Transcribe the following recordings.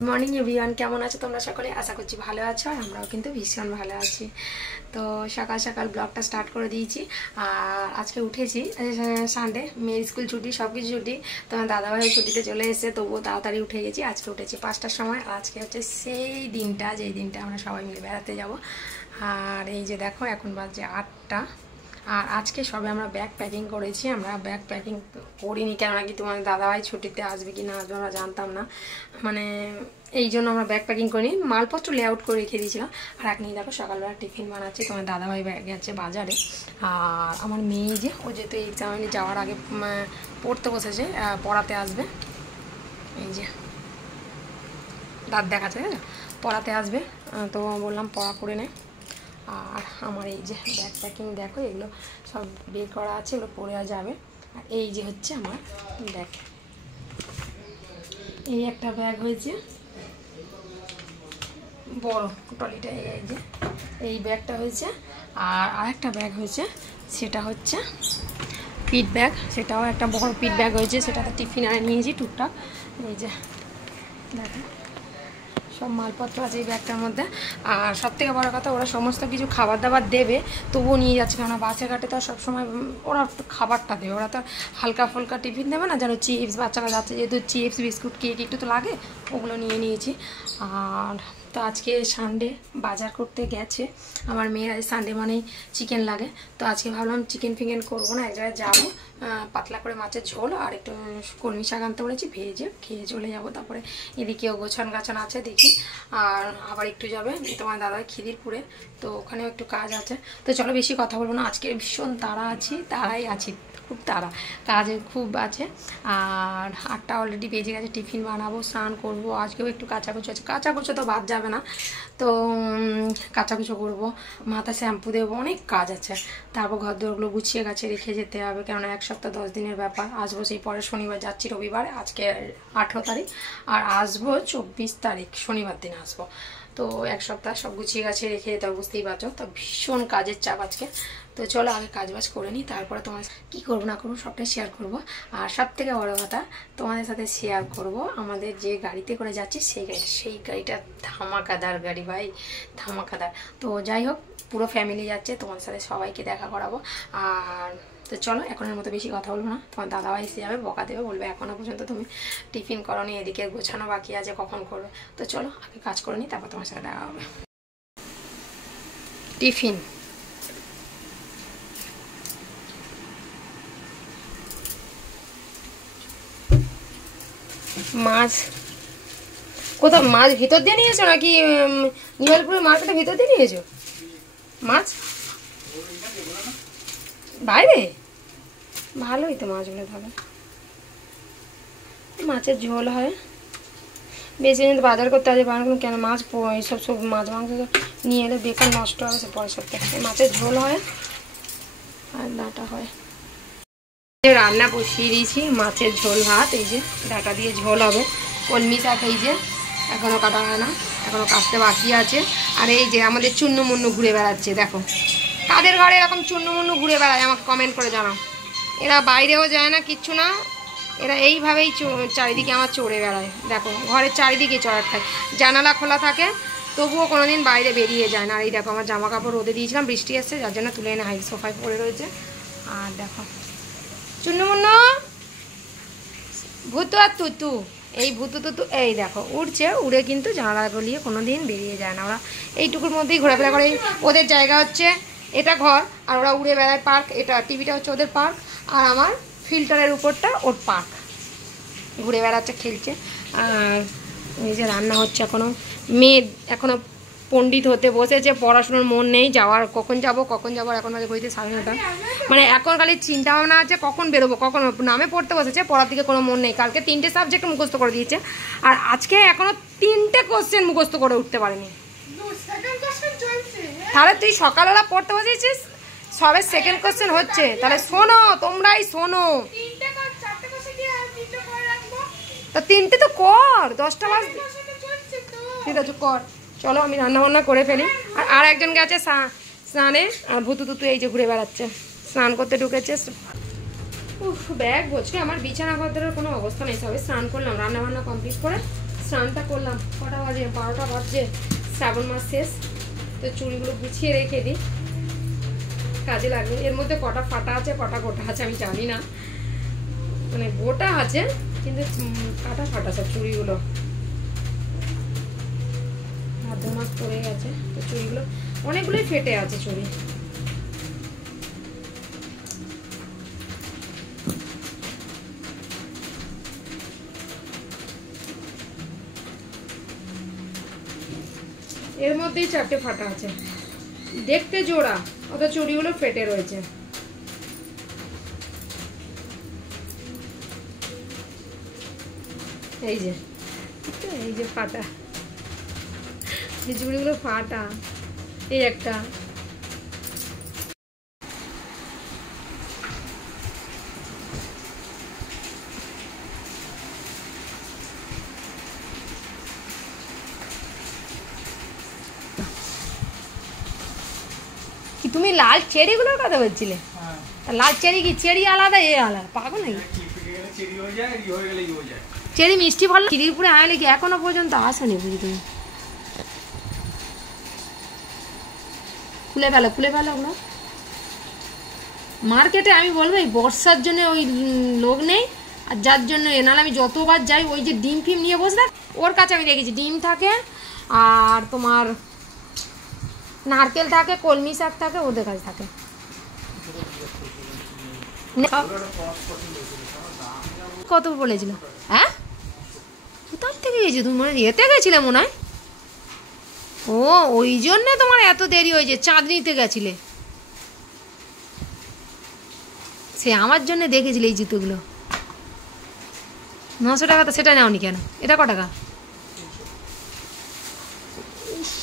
Morning everyone, কেমন আছো তোমরা সকলে? আশা করছি ভালো আছো, আর আমরাও কিন্তু ভীষণ ভালো আছি। তো সকাল সকাল ব্লগটা স্টার্ট করে দিয়েছি। আর আজকে উঠেছি সানডে, মেয়ের স্কুল ছুটি, সব কিছু ছুটি। তো আমার দাদাভাই ছুটিতে চলে এসেছে, তবুও তাড়াতাড়ি উঠে গেছি। আজকে উঠেছি 5টার সময়। আজকে হচ্ছে সেই দিনটা যেই দিনটা আমরা সবাই মিলে বেড়াতে যাব। আর এই যে দেখো, এখন বাজে 8টা। আর আজকে সবে আমরা ব্যাগ প্যাকিং করেছি। আমরা ব্যাগ প্যাকিং করিনি, কেননা কি তোমার দাদাভাই ছুটিতে আসবে কি না আসবে আমরা জানতাম না, মানে এই জন্য আমরা ব্যাগ প্যাকিং করিনি, মালপত্র লেআউট করে রেখে দিয়েছিলাম। আর এক নিয়ে দেখো সকালবেলা টিফিন বানাচ্ছি। তোমার দাদাভাই গেছে বাজারে। আর আমার মেয়ে যে, ও যেহেতু এক্সামে যাওয়ার আগে পড়তে বসেছে, পড়াতে আসবে। এই যে দাঁত দেখাচ্ছে, পড়াতে আসবে, তো বললাম পড়া করে নে। আর আমার এই যে ব্যাগ প্যাকিং দেখো, এগুলো সব বের করা আছে, এগুলো পরে যাবে। আর এই যে হচ্ছে আমার ব্যাগ, এই একটা ব্যাগ হয়েছে বড় ট্রলিটা, এই যে এই ব্যাগটা হয়েছে। আর আরেকটা ব্যাগ হয়েছে, সেটা হচ্ছে পিট ব্যাগ, সেটাও একটা বড় পিট ব্যাগ হয়েছে, সেটাতে টিফিন আনে নিয়েছি টুকটাক। এই যে দেখো সব মালপত্র আছে এই ব্যাগটার মধ্যে। আর সবথেকে বড় কথা, ওরা সমস্ত কিছু খাবার দাবার দেবে, তবুও নিয়ে যাচ্ছে, কেননা বাসে ঘাটে তো সবসময় ওরা খাবারটা দেবে, ওরা তো হালকা ফুলকা টিফিন দেবে না, যেন চিপস, বাচ্চারা যাচ্ছে যেহেতু চিপস বিস্কুট কেক একটু তো লাগে, ওগুলো নিয়ে নিয়েছি। আর তো আজকে সানডে বাজার করতে গেছে আমার মেয়ের, আজ সানডে মানেই চিকেন লাগে। তো আজকে ভাবলাম চিকেন ফিকেন করবো না, এক জায়গায় যাবো, পাতলা করে মাছের ঝোল আর একটু কলমি শাক আনতে বলেছি, ভেজে খেয়ে চলে যাব। তারপরে এদিকেও গোছান গাছান আছে দেখি। আর আবার একটু যাবে তোমার দাদা খিদিরপুরে, তো ওখানেও একটু কাজ আছে। তো চলো বেশি কথা বলবো না, আজকে ভীষণ তাড়াই আছি, খুব তাড়া, কাজে খুব আছে। আর 8টা অলরেডি বেজে গেছে, টিফিন বানাবো, স্নান করবো, আজকেও একটু কাচাকুচো আছে, কাচাকুচো তো বাদ যাবে না, তো কাচাকুচো করবো, মাথা শ্যাম্পু দেবো, অনেক কাজ আছে। তারপর ঘর দোরগুলো গুছিয়ে গাছে রেখে যেতে হবে, কেননা 1 সপ্তাহ 10 দিনের ব্যাপার। আসবো সেই পরের শনিবার, যাচ্ছি রবিবার, আজকে 18 তারিখ, আর আসবো 24 তারিখ শনিবার দিন আসবো। তো 1 সপ্তাহ সব গুছিয়ে গাছে রেখে যেতে হবে, বুঝতেই পারছো। তো ভীষণ কাজের চাপ আজকে। তো চলো আগে কাজ বাজ করে নিই, তারপরে তোমার কী করবো না করবো সবটাই শেয়ার করবো। আর সব থেকে বড়ো কথা, তোমাদের সাথে শেয়ার করব আমাদের যে গাড়িতে করে যাচ্ছি সেই গাড়িটা ধামাকাদার গাড়ি ভাই, ধামাকাদার। তো যাই হোক, পুরো ফ্যামিলি যাচ্ছে, তোমার সাথে সবাইকে দেখা করাবো। আর তো চলো, এখনের মতো বেশি কথা বলবো না, তোমার দাদাভাই এসে যাবে, বকা দেবে, বলবে এখনও পর্যন্ত তুমি টিফিন করোনি, এদিকে গোছানো বাকি আছে, কখন করবে। তো চলো আগে কাজ করে নিই, তারপর তোমার সাথে দেখা হবে। টিফিন মাছ কোথাও, মাছ ভিতর দিয়ে নিয়েছো নাকি নিয়ালপুরের মার্কেটের ভিতর দিয়ে নিয়েছো মাছ? বাইরে? ভালোই তো মাছগুলো, তাহলে মাছের ঝোল হয়। বেশি দিন বাজার করতে আসে বানানো, কেন মাছ এইসব সব মাছ মাংস নিয়ে এলে বেকার নষ্ট হবে, সে পয়সা থেকে মাছের ঝোল হয় আর ডাঁটা হয়। রান্না বসিয়ে দিয়েছি, মাছের ঝোল ভাত, এই যে ডাঁটা দিয়ে ঝোল হবে। কলমি শাক এই যে এখনও কাটা হয় না, এখনও কাটতে বাকি আছে। আর এই যে আমাদের চুন্নু মুন্নু ঘুরে বেড়াচ্ছে, দেখো কাদের ঘরে এরকম চুন্নু মুন্নু ঘুরে বেড়ায় আমাকে কমেন্ট করে জানাও। এরা বাইরেও যায় না, কিচ্ছু না, এরা এইভাবেই চারিদিকে আমার চড়ে বেড়ায়। দেখো ঘরের চারিদিকে চড়ার খায়, জানালা খোলা থাকে তবুও কোনোদিন বাইরে বেরিয়ে যায় না। আর এই দেখো আমার জামা কাপড় রোদে দিয়েছিলাম, বৃষ্টি এসছে যার জন্য তুলে এনে হাই সোফায় পড়ে রয়েছে। আর দেখো চুন্নু মুন্নু ভুতু আর তুতু, এই ভুতু তুতু এই দেখো উড়ছে, উড়ে কিন্তু জানালা গলিয়ে কোনো দিন বেরিয়ে যায় না, ওরা এইটুকুর মধ্যেই ঘোরাফেরা করে। ওদের জায়গা হচ্ছে এটা ঘর, আর ওরা উড়ে বেড়ায় পার্ক, এটা টিভিটা হচ্ছে ওদের পার্ক, আর আমার ফিল্টারের উপরটা ওর পার্ক, ঘুরে বেড়াচ্ছে, খেলছে। আর এই যে রান্না হচ্ছে, এখনও মেয়ে এখনও পণ্ডিত হতে বসেছে, পড়াশোনার মন নেই, যাওয়ার কখন যাব আর এখন বাজে ঘড়িতে 9:30, মানে এখন খালি চিন্তা ভাবনা আছে কখন বেরোবো, কখন নামে পড়তে বসেছে, পড়ার দিকে কোনো মন নেই। কালকে 3টে সাবজেক্ট মুখস্থ করে দিয়েছে, আর আজকে এখনও 3টে কোশ্চেন মুখস্থ করে উঠতে পারেনি। তাহলে তুই সকালবেলা পড়তে বসেছিস, সবে সেকেন্ড কোশ্চেন হচ্ছে, তাহলে শোনো, তোমরাই শোনো, তা 3টে তো কর, 10টা বাজ, ঠিক আছে কর। চলো আমি রান্না বান্না করে ফেলি। আর একজন গেছে স্নানে, আর ভুতু তুতু এই যে ঘুরে বেড়াচ্ছে, স্নান করতে ঢুকেছে। ব্যাগ বলছি, আমার বিছানা পত্রের কোনো অবস্থা নেই, সবে স্নান করলাম, রান্না বান্না কমপ্লিট করে স্নানটা করলাম, কটা বাজে, 12টা বাজছে, শ্রাবণ মাস শেষ। তো চুড়িগুলো গুছিয়ে রেখে দিই, কাজে লাগবে। এর মধ্যে কটা ফাটা আছে কটা গোটা আছে আমি জানি না, মানে গোটা আছে কিন্তু কাটা ফাটা সব চুড়িগুলো, ভাদ্র মাস পড়ে গেছে। তো চুড়িগুলো অনেকগুলোই ফেটে আছে চুড়ি। এর মধ্যেই 4টে ফাটা আছে, দেখতে জোড়া, অত চুড়িগুলো ফেটে রয়েছে। এই যে ফাটা, এই চুড়িগুলো ফাটা, এই একটা। কি তুমি লাল চেরিগুলোর কথা বলছিলে? লাল চেরি কি চেরি আলাদা এ আলাদা, পাগল নাকি? চেরি মিষ্টি ভালো, চিরিরপুরে আনলে কি এখনো পর্যন্ত আসেনি বুঝি তুমি? খুলে ফেলো ওগুলো মার্কেটে। আমি বলবো এই বর্ষার জন্য ওই লোক নেই, আর যার জন্য এনাল আমি যতবার যাই ওই যে ডিম ফিম নিয়ে বসে থাক, ওর কাছে আমি দেখেছি ডিম থাকে আর তোমার নারকেল থাকে, কলমি শাক থাকে, ওদের কাছে থাকে। কত বলেছিল? হ্যাঁ কোথার থেকে গেছি তুমি? মনে এতে গেছিলে মনে হয়। ও ওই জন্যে তোমার এত দেরি হয়েছে, চাঁদনিতে গেছিলে। সে আমার জন্য দেখেছিলে এই জুতোগুলো। 900 টাকা, তো সেটা নেওনি কেন? এটা ক টাকা?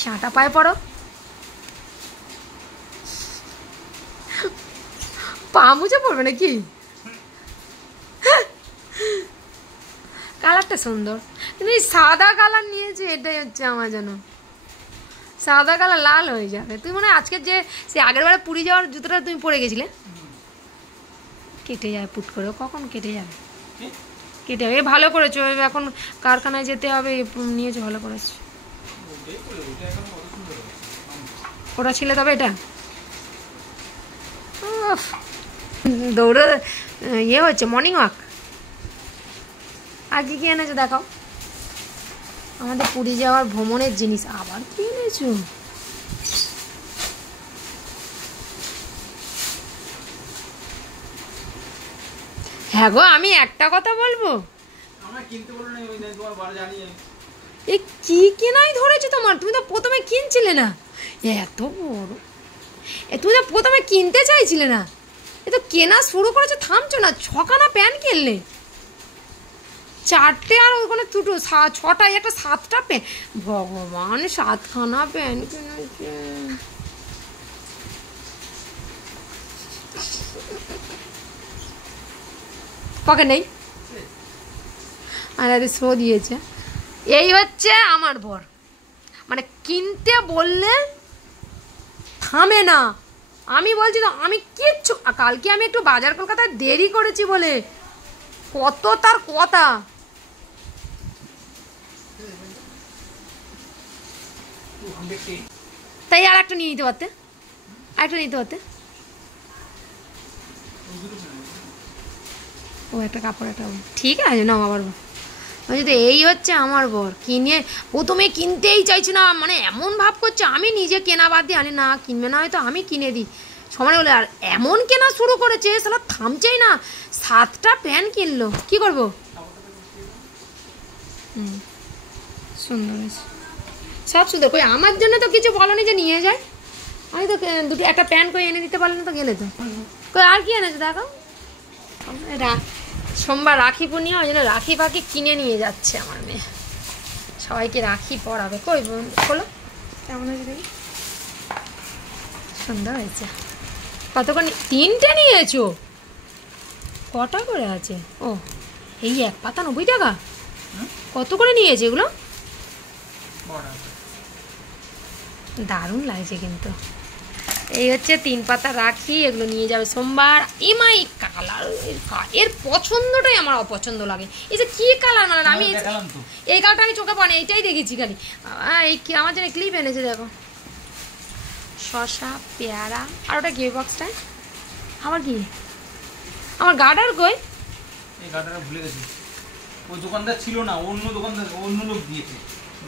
সাঁটা পায়ে পড়ো, পা মুছে পড়বে নাকি? কালারটা সুন্দর, কিন্তু এই সাদা কালার নিয়েছে, এটাই হচ্ছে আমার যেন সাদা কালার লাল হয়ে যাবে। তুই মনে হয় আজকে যে সে আগের বারে পুরী যাওয়ার জুতোটা তুমি পরে গেছিলে, কেটে যাবে পুট করে। কখন কেটে যাবে? কেটে যাবে। ভালো করেছো, এখন কারখানায় যেতে হবে, নিয়েছো ভালো করেছো। ওটা ছিল তবে এটা দৌড়ে ইয়ে হচ্ছে মর্নিং ওয়াক। আজকে কি এনেছো দেখাও? আমাদের পুরী যাওয়ার ভ্রমণের জিনিস আবার কি এনেছো? হ্যাঁ গো, আমি একটা কথা বলবো, এই কি কেনাই ধরেছো তোমার? তুমি তো প্রথমে কিনছিলে না, এত বড় তুমি তো প্রথমে কিনতে চাইছিলে না, এ তো কেনা শুরু করেছো, থামছো না। 6খানা প্যান্ট কিনলে, 4টে আর ওখানে 2টো, 6টায় একটা 7টা প্যান্ট। ভগবান, 7খানা প্যান্ট কিনেছে। পকেট নেই আর শো দিয়েছে। এই হচ্ছে আমার বর, মানে কিনতে বললে থামে না। আমি বলছি তো, আমি কিচ্ছু, কালকে আমি একটু বাজার কলকাতায় দেরি করেছি বলে কত তার কথা। তাই আর একটা নিয়ে নিতে পারতে, আরেকটা নিতে পারতে। ও একটা কাপড়, একটা ঠিক আছে নাও আবার। যদি এই হচ্ছে আমার বর, কিনে প্রথমে কিনতেই চাইছি না, মানে এমন ভাব করছে আমি নিজে কেনা বাদ দিয়ে আনি না, কিনবে না হয়তো আমি কিনে দিই সমানে বলে। আর এমন কেনা শুরু করেছে, সালা থামছেই না। 7টা প্যান্ট কিনলো, কি করবো? সুন্দর আছে, সব সুন্দর। কই আমার জন্য তো কিছু বলনি যে নিয়ে যায়? আমি তো দুটো একটা প্যান্ট করে এনে দিতে পারলে না তো, গেলে তো। কই আর কি এনেছো দেখো? সোমবার রাখি পূর্ণিমা, ওই জন্য রাখি ফাঁকি কিনে নিয়ে যাচ্ছে আমার মেয়ে, সবাইকে রাখি পরাবে। কই বলো কেমন হয়েছে দেখি? সুন্দর হয়েছে। কত করে? 3টে নিয়েছো? কটা করে আছে? ও এই এক পাতা 90 টাকা। কত করে নিয়েছে এগুলো? দারুণ লাগছে কিন্তু। এই হচ্ছে 3 পাতা রাখি, এগুলো নিয়ে যাবে সোমবার। এমাই কালার এর পছন্দটাই আমার অপছন্দ লাগে। এই যে কি কালার, মানে আমি এই কালারটা আমি চোখে পড়ে এইটাই দেখেছি খালি। এই কি আমার জন্য ক্লিপ এনেছে দেখো, শসা, পেয়ারা, আর ওটা গিফট বক্সটায় আমার কি, আমার গার্ডার কই? এই গার্ডারটা ভুলে গেছি, ওই দোকানদার ছিল না, অন্য দোকানদার, অন্য লোক দিয়েছে।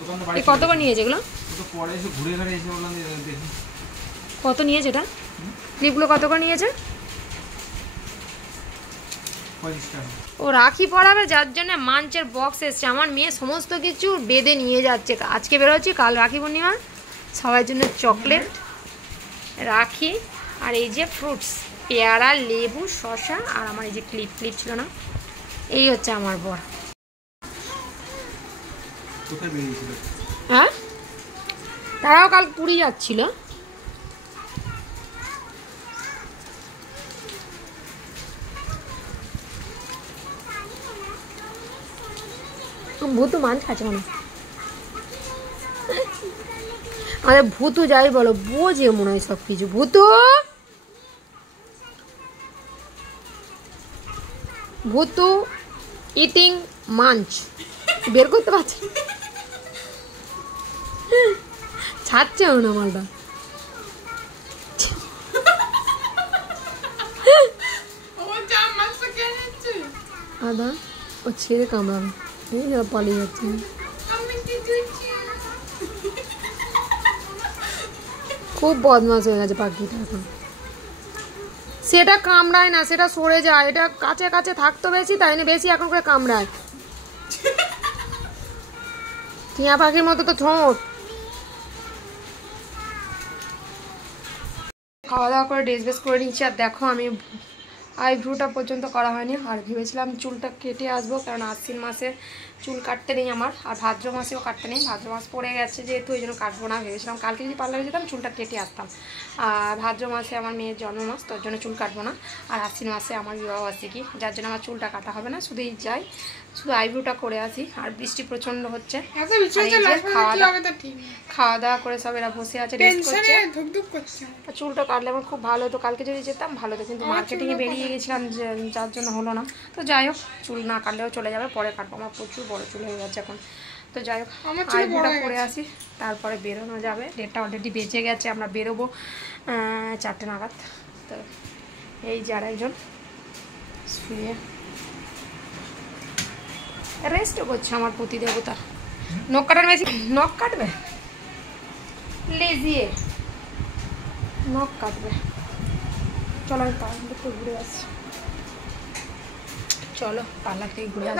দোকানদার বাড়ি কত করে নিয়েছে এগুলো? তো পরে এসে ঘুরে ঘুরে এসে বললাম দেখি কত নিয়েছে এটা, ক্লিপগুলো কত করে নিয়েছে? 25 টাকা। ও রাখি পরাবে যার জন্য মাঞ্চের বক্স এসছে। আমার মেয়ে সমস্ত কিছু বেঁধে নিয়ে যাচ্ছে, আজকে বেরোচ্ছি, কাল রাখি পূর্ণিমা, সবার জন্য চকলেট, রাখি, আর এই যে ফ্রুটস, পেয়ারা, লেবু, শসা, আর আমার এই যে ক্লিপ ছিল না, এই হচ্ছে আমার বর। কোথায় বেরিয়েছিল? হ্যাঁ, তারাও কাল পুরী যাচ্ছিল। ভূতু মান খাচ্ছে মনে, আমাদের ভূতু যাই বলো বোঝে মনে হয় সব কিছু। ভূতু, ভূতু ইটিং মাঞ্চ বের করতে পারছে, ছাড়ছে না মালটা। আদা ও ছেড়ে কামড়াবে, এই পালিয়ে যাচ্ছে। খুব বদমাশ হয়ে গেছে পাখিটা এখন, সেটা কামড়ায় না, সেটা সরে যায়, এটা কাছে কাছে থাকতো বেশি, তাই না বেশি এখন করে কামড়ায়। টিয়া পাখির মতো তো ঠোঁট। খাওয়া দাওয়া করে ড্রেস বেস করে নিচ্ছি। আর দেখো আমি আইব্রুটা পর্যন্ত করা হয়নি, আর ভেবেছিলাম চুলটা কেটে আসবো, কারণ আশ্বিন মাসে চুল কাটতে নেই আমার, আর ভাদ্র মাসেও কাটতে নেই, ভাদ্র মাস পড়ে গেছে যেহেতু এই জন্য কাটবো না। ভেবেছিলাম কালকে যদি পার্লারে যেতাম চুলটা কেটে আসতাম, আর ভাদ্র মাসে আমার মেয়ের জন্মমাস, তার জন্য চুল কাটবো না। আর আশ্বিন মাসে আমার বিবাহবার্ষিকী, যার জন্য আমার চুলটা কাটা হবে না, শুধুই যাই, শুধু আইব্রুটা করে আসি। আর বৃষ্টি প্রচণ্ড হচ্ছে, খাওয়া দাওয়া করে সব এরা বসে আছে, রেস্ট করছে। চুলটা কাটলে আমার খুব ভালো হতো, কালকে যদি যেতাম ভালো হতো, কিন্তু মার্কেটিংয়ে বেরিয়ে গেছিলাম যার জন্য হলো না। তো যাই হোক, চুল না কাটলেও চলে যাবে, পরে কাটবো, আমার প্রচুর বড় চুল হয়ে গেছে এখন। তো যাই হোক, আইব্রুটা করে আসি, তারপরে বেরোনো যাবে। ডেটটা অলরেডি বেঁচে গেছে, আমরা বেরোবো 4টে নাগাদ। তো এই যে আরেকজন শুয়ে রেস্টও করছে আমার প্রতিদেবতা। নখ কাটার মেশিন, নখ কাটবে, লেজিয়ে নখ কাটবে। চলো আমি পার্লার থেকে ঘুরে আসছি, চলো পার্লার থেকে ঘুরে আসি।